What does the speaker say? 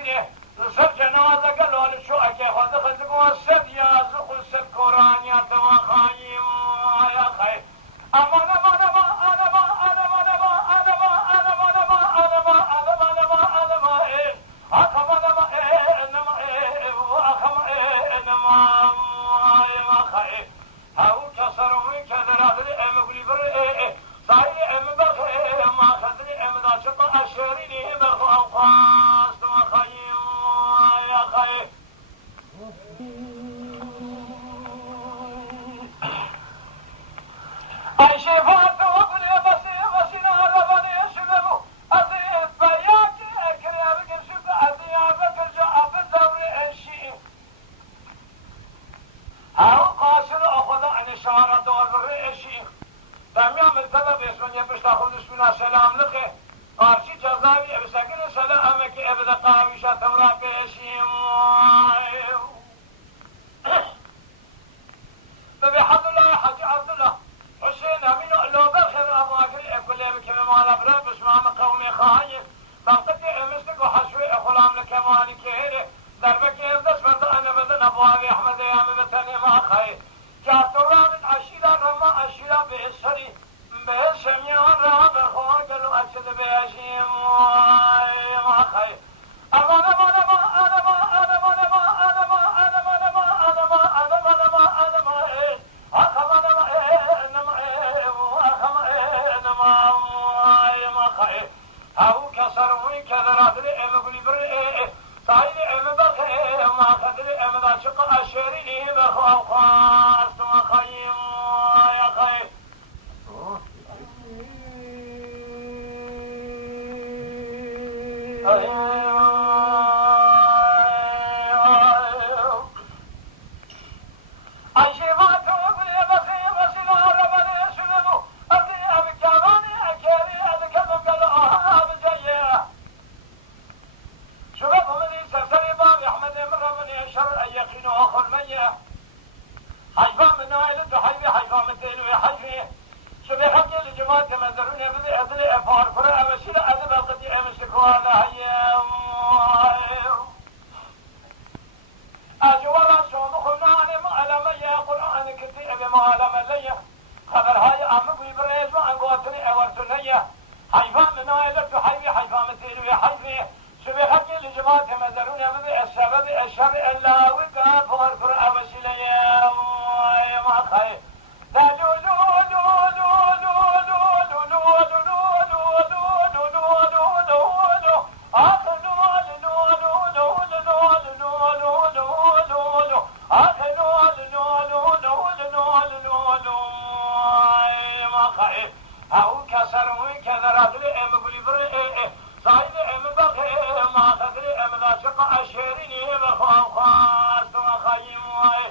عاشره سر جنازه قالوا شو أكي خذ قوسد يا زخسد قرانيا تما خايم يا خي أما سلام لك قارشي جزاوي أبسكن سلامك أبدا قاوشة تورا بيشيم ببي حد الله حج عبد الله حسين أمين لو بخير أماكن أكل يبكي بمالا برب اسمام قومي خايف بقتي أمسك وحشوي أخلام لك ماني كهيري دربك يبدس فرد أنا بدن أبوابي أحمد يا مبتني ما خايف جاتورا من عشيرا رما عشيرا بإسري بسمي الراب خوكل أسد بيشيم ما خير هاو كسر وكذا رادري أمقلي بري صاير أمبخي ما خدري أمدا شق أشري بخوا خاص ما خيم يا خير هاو كسر وكذا رجلي أمقلي بري صاير أمبخي ما تدري أمدا شق أشهرني بخوا خاص وخيم واي